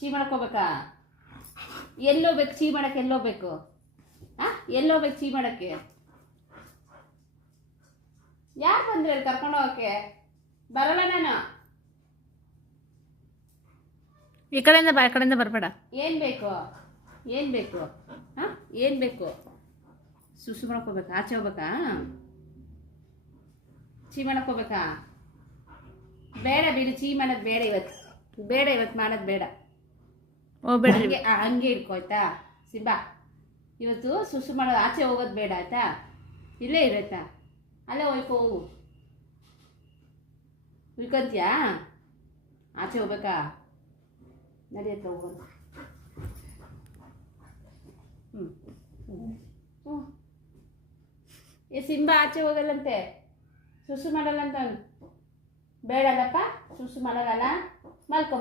ಚೀ ಮಾಡಕ್ಕೆ ಎಲ್ಲೋಗ್ಬೇಕು ಚೀ ಮಾಡಕ್ಕೆ ಎಲ್ಲೋಗ್ಬೇಕು ಎಲ್ಲೋಗ್ಬೇಕು ಚೀ ಮಾಡಕ್ಕೆ ಯಾರು ಬಂದ್ರೆ ಕರ್ಕೊಂಡು ಹೋಗಕ್ಕೆ ಬರಲ್ಲ ನಾನು ಈ ಕಡೆಯಿಂದ ಬಾ, ಆ ಕಡೆಯಿಂದ ಬರಬೇಡ. ಏನು ಬೇಕು ಏನು ಬೇಕು ಸುಸು ಮಾಡ್ಕೋಬೇಕಾ ಆಚೆ ಹೋಗ್ಬೇಕಾ ಚೀ ಮಾಡಕ್ಕೆ ಹೋಗ್ಬೇಕಾ ಬೇಡ ಬಿಡು ಚೀ ಮಾಡೋದು ಬೇಡ ಇವತ್ತು ಮಾಡೋದು ಬೇಡ ಹೋಗ್ಬೇಡ್ರಿ. ಹಂಗೆ ಇಟ್ಕೋ ಆಯ್ತಾ ಸಿಂಬಾ ಇವತ್ತು ಸುಸು ಮಾಡೋದು ಆಚೆ ಹೋಗೋದು ಬೇಡ ಆಯ್ತಾ ಇಲ್ಲೇ ಇರತ್ತಾ ಅಲ್ಲೇ ಹೋಗು ಉಳ್ಕೊಂತೀಯಾ ಆಚೆ ಹೋಗ್ಬೇಕಾ ನಡೆಯತ್ತ ಹೋಗೋದು ಸಿಂಬಾ ಆಚೆ ಹೋಗಲ್ಲಂತೆ ಸುಸು ಮಾಡಲ್ಲಂತ ಬೇಡಲ್ಲಪ್ಪ ಸುಸು ಮಾಡಲ್ಲ ಮಲ್ಕೊ